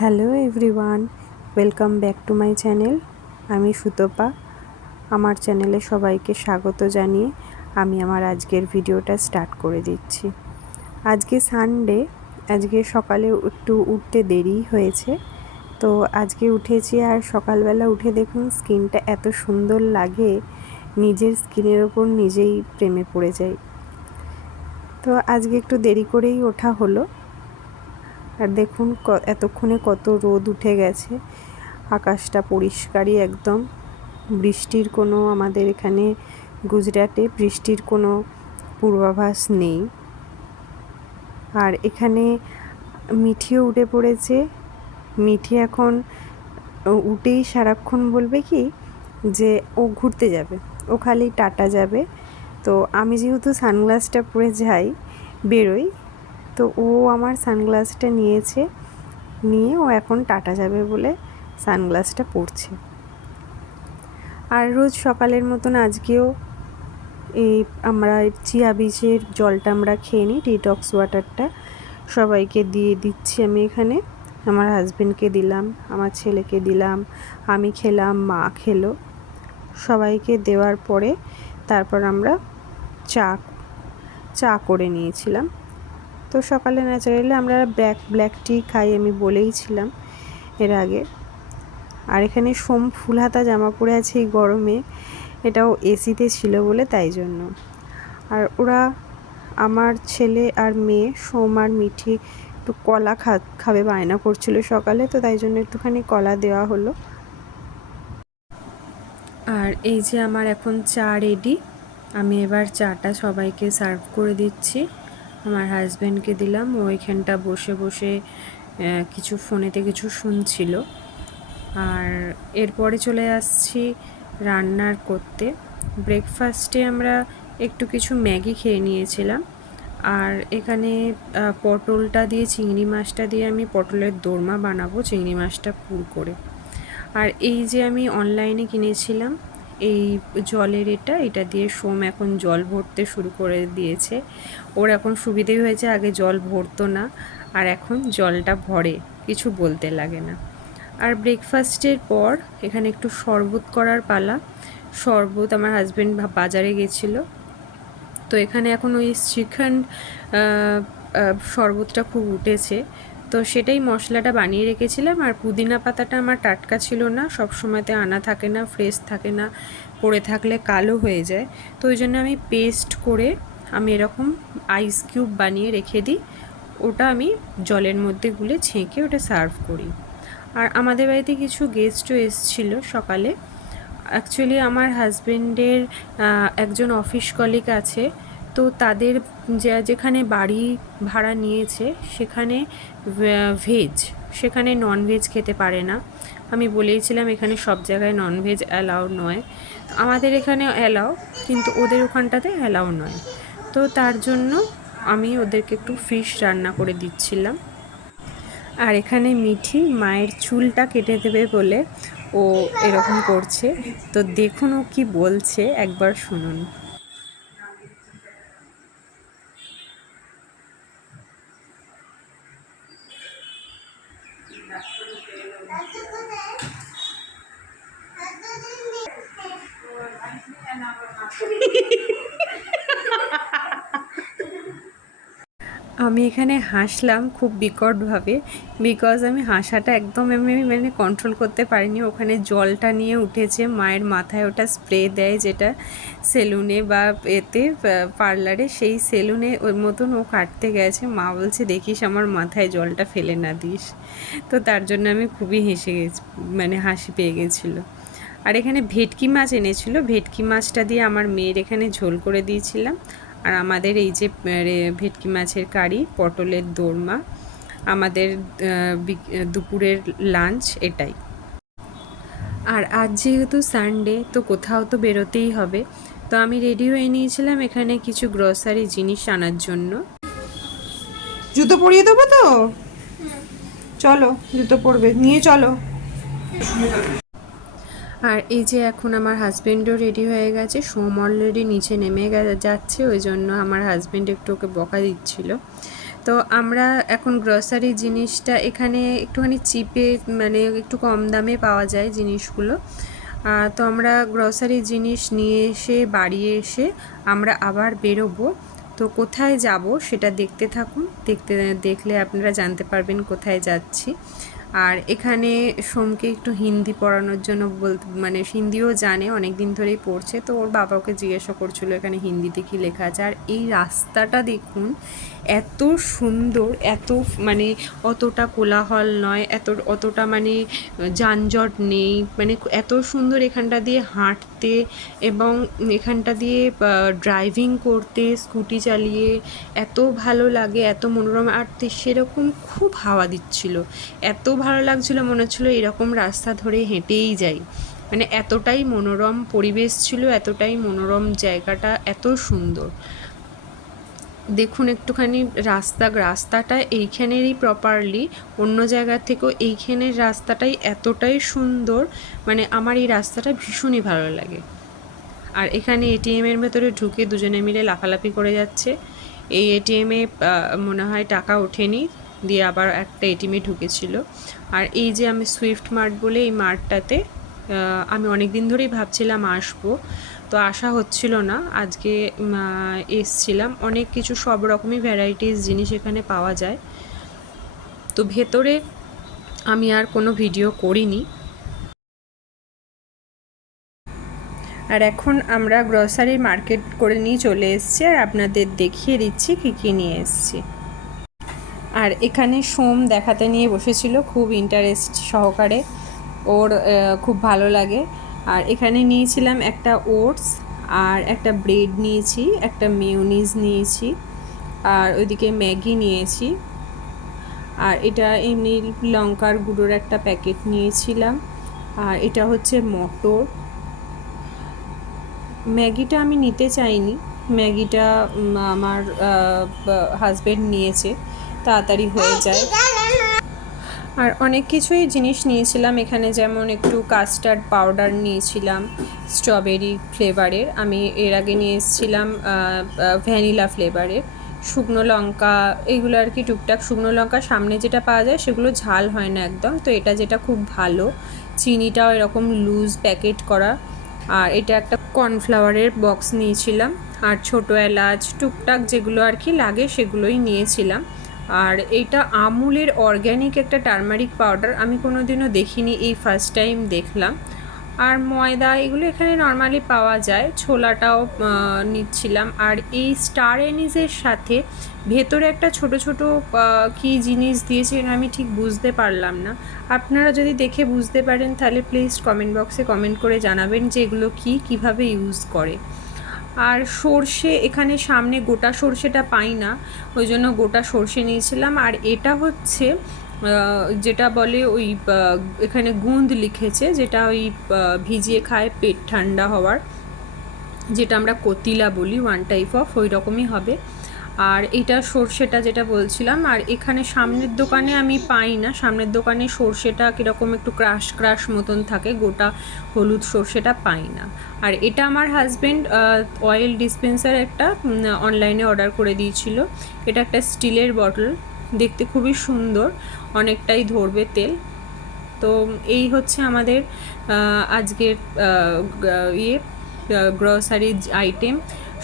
Hello everyone, welcome back to my channel. আমি সুতপা। আমার চ্যানেলে সবাইকে স্বাগত জানিয়ে আমি আমার আজকের ভিডিওটা স্টার্ট করে দিচ্ছি। আজকে সানডে আজকে সকালে একটু উঠতে দেরি হয়েছে। তো আজকে উঠেছি আর সকালবেলা উঠে দেখুন স্কিনটা এত সুন্দর লাগে, নিজের স্কিনের ওপর নিজেই প্রেমে পড়ে যাই। তো আজকে একটু দেরি করেই ওঠা হলো। আর দেখুন এতক্ষণে কত রোদ উঠে গেছে। আকাশটা পরিষ্কারই একদম। বৃষ্টির কোনো আমাদের এখানে গুজরাটে বৃষ্টির কোনো পূর্বাভাস নেই। আর এখানে মিঠিও উঠে পড়েছে। মিঠি এখন উঠেই সারাক্ষণ বলবে কি যে ও ঘুরতে যাবে। ও খালি টাটা যাবে। তো আমি যেহেতু সানগ্লাসটা পরে যাই, বেরোই তো ও আমার সানগ্লাসটা নিয়েছে, নিয়ে ও এখন টাটা যাবে বলে সানগ্লাসটা পরছে। আর রোজ সকালের মতন আজকেও এই আমরা চিয়া বীজের জলটা আমরা খেয়ে নিই ডিটক্স ওয়াটারটা সবাইকে দিয়ে দিচ্ছি আমি এখানে। আমার হাজব্যান্ডকে দিলাম, আমার ছেলেকে দিলাম, আমি খেলাম, মা খেলো। সবাইকে দেওয়ার পরে তারপর আমরা চা চা করে নিয়েছিলাম। তো সকালে ন্যাচারালি আমরা ব্ল্যাক ব্ল্যাক টি খাই আমি বলেইছিলাম এর আগে। আর এখানে সোম ফুল হাতা জামা পরে আছে এই গরমে, এটাও এসিতে ছিল বলে তাই জন্য। আর ওরা আমার ছেলে আর মেয়ে, সোম আর মিঠি একটু কলা খা, খাবে, বায়না করছিল সকালে, তো তাই জন্য একটুখানি কলা দেওয়া হলো। আর এই যে আমার এখন চা রেডি আমি এবার চাটা সবাইকে সার্ভ করে দিচ্ছি। আমার হাজব্যান্ডকে দিলাম। ও বসে বসে কিছু ফোনেতে কিছু শুনছিল। আর এরপরে চলে আসছি রান্নার করতে। ব্রেকফাস্টে আমরা একটু কিছু ম্যাগি খেয়ে নিয়েছিলাম। আর এখানে পটলটা দিয়ে, চিংড়ি মাছটা দিয়ে আমি পটলের দোরমা বানাবো, চিংড়ি মাছটা পুর করে। আর এই যে আমি অনলাইনে কিনেছিলাম এই জলের এটা এটা দিয়ে সোম এখন জল ভরতে শুরু করে দিয়েছে। ওর এখন সুবিধেই হয়েছে, আগে জল ভরতো না, আর এখন জলটা ভরে, কিছু বলতে লাগে না। আর ব্রেকফাস্টের পর এখানে একটু শরবত করার পালা। শরবত আমার হাজব্যান্ড বাজারে গেছিল। তো এখানে এখন ওই শ্রীখণ্ড শরবতটা খুব উঠেছে। তো সেটাই মশলাটা বানিয়ে রেখেছিলাম আর পুদিনা পাতাটা আমার টাটকা ছিল না, সব সময়তে আনা থাকে না ফ্রেশ থাকে না, পড়ে থাকলে কালো হয়ে যায়। তো ওই জন্য আমি পেস্ট করে আমি এরকম আইস কিউব বানিয়ে রেখে দিই, ওটা আমি জলের মধ্যে গুলে ছেঁকে ওটা সার্ভ করি। আর আমাদের বাড়িতে কিছু গেস্টও এসছিল সকালে। অ্যাকচুয়ালি আমার হাজব্যান্ডের একজন অফিস কলিগ আছে তো তাদের যেখানে বাড়ি ভাড়া নিয়েছে, সেখানে ভেজ সেখানে ননভেজ খেতে পারে না। আমি বলেইছিলাম এখানে সব জায়গায় ননভেজ অ্যালাউ নয়। আমাদের এখানে অ্যালাউ কিন্তু ওদের ওখানটাতে অ্যালাউ নয়। তো তার জন্য আমি ওদেরকে একটু ফিশ রান্না করে দিচ্ছিলাম। আর এখানে মিঠি মায়ের চুলটা কেটে দেবে বলে ও এরকম করছে। তো দেখুন ও কি বলছে, একবার শুনুন। এখানে হাসলাম খুব বিকটভাবে বিকজ আমি হাসাটা একদম আমি মানে কন্ট্রোল করতে পারিনি। ওখানে জলটা নিয়ে উঠেছে, মায়ের মাথায় ওটা স্প্রে দেয় যেটা সেলুনে বা এতে পার্লারে সেই সেলুনে ওর মতন ও কাটতে গেছে। মা বলছে, দেখিস আমার মাথায় জলটা ফেলে না দিস। তো তার জন্য আমি খুবই হেসে গেছি মানে হাসি পেয়ে গেছিল। আর এখানে ভেটকি মাছ এনেছিল। ভেটকি মাছটা দিয়ে আমার মেয়ের এখানে ঝোল করে দিয়েছিলাম। আর আমাদের এই যে ভেটকি মাছের কারি পটলের দোরমা আমাদের দুপুরের লাঞ্চ এটাই। আর আজ যেহেতু সানডে তো কোথাও তো বেরোতেই হবে। তো আমি রেডি হয়ে নিয়েছিলাম এখানে কিছু গ্রসারি জিনিস আনার জন্য। জুতো পরিয়ে দেবো তো? চলো জুতো পরবে। নিয়ে চলো। আর এই যে এখন আমার হাজব্যান্ডও রেডি হয়ে গেছে, সোম অলরেডি নিচে নেমে যাচ্ছে, ওই জন্য আমার হাজব্যান্ড একটু ওকে বকা দিচ্ছিল। তো আমরা এখন গ্রসারি জিনিসটা এখানে একটুখানি চিপে মানে একটু কম দামে পাওয়া যায় জিনিসগুলো। তো আমরা গ্রসারি জিনিস নিয়ে এসে, বাড়ি এসে আমরা আবার বেরোবো। তো কোথায় যাব সেটা দেখতে থাকুন, দেখতে, দেখলে আপনারা জানতে পারবেন কোথায় যাচ্ছি। আর এখানে সোমকে একটু হিন্দি পড়ানোর জন্য বলতে মানে হিন্দিও জানে অনেক দিন ধরেই পড়ছে। তো ওর বাবা ওকে জিজ্ঞাসা করছিল এখানে হিন্দিতে কি লেখা আছে। আর এই রাস্তাটা দেখুন এত সুন্দর, এত মানে অতটা কোলাহল নয়, এত, অতটা মানে যানজট নেই মানে এত সুন্দর এখানটা দিয়ে হাঁটতে এবং এখানটা দিয়ে ড্রাইভিং করতে স্কুটি চালিয়ে এত ভালো লাগে, এত মনোরম, আর সেরকম খুব হাওয়া দিচ্ছিল। এত ভালো লাগছিল, মনে হচ্ছিল এরকম রাস্তা ধরে হেঁটেই যাই। মানে এতটাই মনোরম পরিবেশ ছিল, এতটাই মনোরম জায়গাটা, এত সুন্দর। দেখুন একটুখানি রাস্তা, রাস্তাটা এইখানেরই প্রপারলি অন্য জায়গার থেকেও এইখানের রাস্তাটাই এতটাই সুন্দর মানে আমার এই রাস্তাটা ভীষণই ভালো লাগে। আর এখানে এটিএমের ভেতরে ঢুকে দুজনে মিলে লাফালাফি করে যাচ্ছে। এই এটিএমে মনে হয় টাকা ওঠেনি, দিয়ে আবার একটা এটিএমে ঢুকেছিল। আর এই যে আমি সুইফট মার্ট বলে এই মার্টটাতে আমি অনেক দিন ধরেই ভাবছিলাম আসব। তো আসা হচ্ছিল না। আজকে এসছিলাম। অনেক কিছু সব রকমই ভ্যারাইটিস জিনিস এখানে পাওয়া যায়। তো ভেতরে আমি আর কোনো ভিডিও করিনি। আর এখন আমরা গ্রসারি মার্কেট করে নিয়ে চলে এসেছি আর আপনাদের দেখিয়ে দিচ্ছি কী কী নিয়ে এসেছি। আর এখানে সোম দেখাতে নিয়ে বসেছিল, খুব ইন্টারেস্ট সহকারে। ওর খুব ভালো লাগে। আর এখানে নিয়েছিলাম একটা ওটস আর একটা ব্রেড নিয়েছি, একটা মেয়োনিজ নিয়েছি আর ওইদিকে ম্যাগি নিয়েছি। আর এটা এমনি লঙ্কার গুঁড়োর একটা প্যাকেট নিয়েছিলাম। আর এটা হচ্ছে মটর। ম্যাগিটা আমি নিতে চাইনি। ম্যাগিটা আমার হাজবেন্ড নিয়েছে। তাড়াতাড়ি হয়ে যায়। আর অনেক কিছুই জিনিস নিয়েছিলাম এখানে, যেমন একটু কাস্টার্ড পাউডার নিয়েছিলাম স্ট্রবেরি ফ্লেভারের আমি এর আগে নিয়ে এসেছিলাম ভ্যানিলা ফ্লেভারের শুকনো লঙ্কা, এগুলো আর কি টুকটাক শুকনো লঙ্কা, সামনে যেটা পাওয়া যায় সেগুলো ঝাল হয় না একদম। তো এটা যেটা খুব ভালো, চিনিটাও এরকম লুজ প্যাকেট করা। আর এটা একটা কর্নফ্লাওয়ারের বক্স নিয়েছিলাম। আর ছোটো এলাচ, টুকটাক যেগুলো আর কি লাগে সেগুলোই নিয়েছিলাম। আর এইটা আমুলের অর্গ্যানিক একটা টার্মারিক পাউডার আমি কোনো দিনও দেখিনি, এই ফার্স্ট টাইম দেখলাম। আর ময়দা, এগুলো এখানে নর্মালি পাওয়া যায়, ছোলাটাও নিচ্ছিলাম। আর এই স্টার এনিজের সাথে ভেতরে একটা ছোট ছোট কি জিনিস দিয়েছে আমি ঠিক বুঝতে পারলাম না। আপনারা যদি দেখে বুঝতে পারেন, তাহলে প্লিজ কমেন্ট বক্সে কমেন্ট করে জানাবেন যে এগুলো কী, কীভাবে ইউজ করে। আর সর্ষে, এখানে সামনে গোটা সর্ষেটা পাই না, ওই জন্য গোটা সর্ষে নিয়েছিলাম। আর এটা হচ্ছে যেটা বলে ওই এখানে গুঁদ লিখেছে, যেটা ওই ভিজিয়ে খায় পেট ঠান্ডা হওয়ার, যেটা আমরা কতিলা বলি ওয়ান টাইপ অফ ওই রকমই হবে। আর এটা সর্ষেটা যেটা বলছিলাম, আর এখানে সামনের দোকানে আমি পাই না। সামনের দোকানে সর্ষেটা কীরকম একটু ক্রাশ ক্রাশ মতন থাকে, গোটা হলুদ সর্ষেটা পাই না। আর এটা আমার হাজব্যান্ড অয়েল ডিসপেন্সার একটা অনলাইনে অর্ডার করে দিয়েছিল। এটা একটা স্টিলের বটল দেখতে খুবই সুন্দর, অনেকটাই ধরবে তেল। তো এই হচ্ছে আমাদের আজকের ইয়ে গ্রসারি আইটেম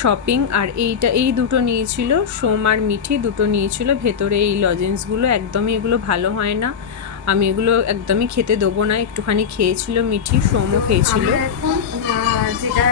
শপিং আর এইটা, এই দুটো নিয়েছিল, সোম আর মিঠি দুটো নিয়েছিল, ভেতরে এই লজেন্সগুলো একদমই এগুলো ভালো হয় না। আমি এগুলো একদমই খেতে দেবো না, একটুখানি খেয়েছিল মিঠি, সোমও খেয়েছিল। যেটা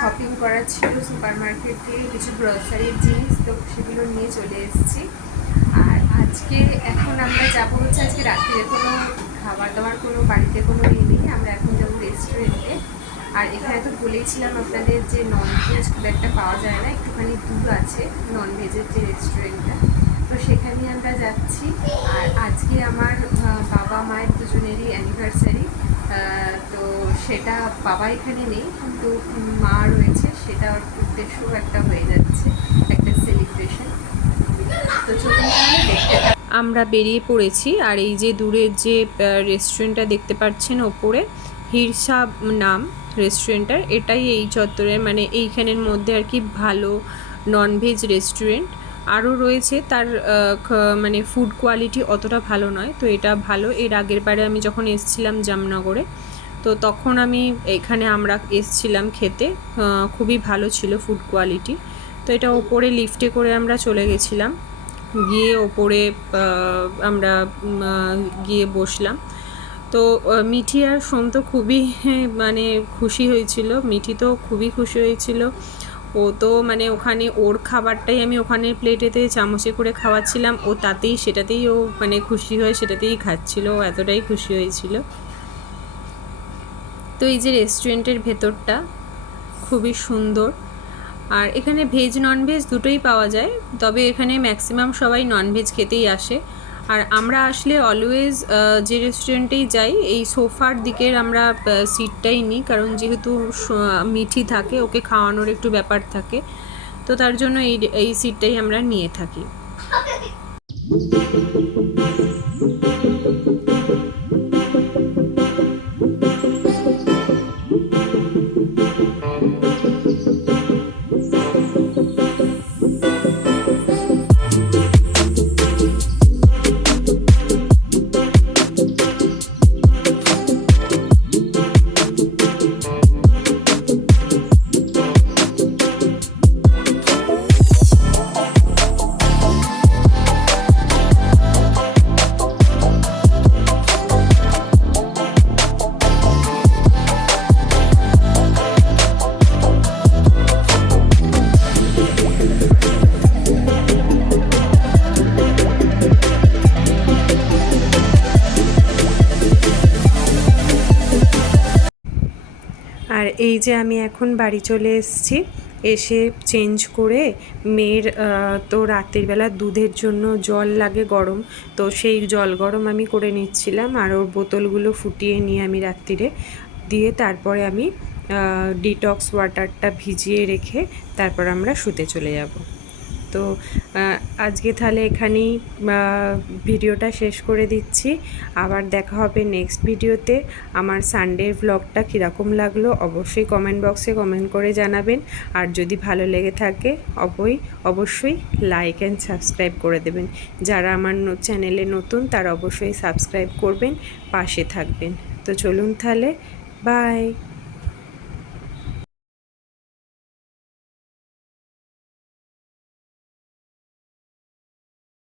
শপিং করার ছিল সুপার মার্কেটে কিছু গ্রসারির জিনিস, তো সেগুলো নিয়ে চলে এসেছি। আর আজকে এখন আমরা যাব হচ্ছে আজকে রাত্রিরে কোনো খাবার দাবার কোনো, বাড়িতে কোনো ইয়ে নেই, আমরা এখন যাব রেস্টুরেন্টে আর এখানে তো বলেইছিলাম আপনাদের যে নন ভেজ খুব একটা পাওয়া যায় না, একটুখানি দূর আছে নন ভেজের যে রেস্টুরেন্টটা তো সেখানে আমরা যাচ্ছি, আর আজকে আমার বাবা মায়ের দুজনেরই অ্যানিভার্সারি তো সেটা বাবা এখানে নেই, কিন্তু মা রয়েছে, সেটা উদ্দেশ্যও একটা হয়ে যাচ্ছে, একটা সেলিব্রেশন তো চলুন দেখতে আমরা বেরিয়ে পড়েছি, আর এই যে দূরের যে রেস্টুরেন্টটা দেখতে পাচ্ছেন ওপরে হিরসা নাম রেস্টুরেন্টটার এটাই এই চত্বরে মানে এইখানের মধ্যে আর কি ভালো ননভেজ রেস্টুরেন্ট আরও রয়েছে তার মানে ফুড কোয়ালিটি অতটা ভালো নয়, তো এটা ভালো। এর আগের বারে আমি যখন এসেছিলাম জামনগরে, তো তখন আমি এখানে আমরা এসছিলাম খেতে খুবই ভালো ছিল ফুড কোয়ালিটি তো এটা ওপরে লিফটে করে আমরা চলে গেছিলাম। গিয়ে ওপরে আমরা গিয়ে বসলাম। তো মিঠি আর সোম তো খুবই মানে খুশি হয়েছিল। মিঠি তো খুবই খুশি হয়েছিল। ও তো মানে ওখানে, ওর খাবারটাই আমি ওখানে প্লেটেতে চামচে করে খাওয়াচ্ছিলাম। ও তাতেই, সেটাতেই ও মানে খুশি হয়ে সেটাতেই খাচ্ছিল। ও এতটাই খুশি হয়েছিল। তো এই যে রেস্টুরেন্টের ভেতরটা, খুবই সুন্দর। আর এখানে ভেজ ননভেজ দুটোই পাওয়া যায়। তবে এখানে ম্যাক্সিমাম সবাই ননভেজ খেতেই আসে। আর আমরা আসলে অলওয়েজ যে রেস্টুরেন্টেই যাই, এই সোফার দিকের আমরা সিটটাই নিই। কারণ যেহেতু মিঠি থাকে, ওকে খাওয়ানোর একটু ব্যাপার থাকে, তো তার জন্য এই এই সিটটাই আমরা নিয়ে থাকি। এই যে আমি এখন বাড়ি চলে এসেছি, এসে চেঞ্জ করে মেয়ের তো রাত্রিবেলা দুধের জন্য জল লাগে গরম, তো সেই জল গরম আমি করে নিচ্ছিলাম আর ওর বোতলগুলো ফুটিয়ে নিয়ে আমি রাত্রিরে দিয়ে তারপরে আমি ডিটক্স ওয়াটারটা ভিজিয়ে রেখে তারপর আমরা শুতে চলে যাব। তো আজকে তাহলে এখানেই ভিডিওটা শেষ করে দিচ্ছি। আবার দেখা হবে নেক্সট ভিডিওতে। আমার সানডের ব্লগটা কীরকম লাগল অবশ্যই কমেন্ট বক্সে কমেন্ট করে জানাবেন। আর যদি ভালো লেগে থাকে, অবই, অবশ্যই লাইক অ্যান্ড সাবস্ক্রাইব করে দেবেন। যারা আমার চ্যানেলে নতুন, তারা অবশ্যই সাবস্ক্রাইব করবেন, পাশে থাকবেন। তো চলুন তাহলে বাই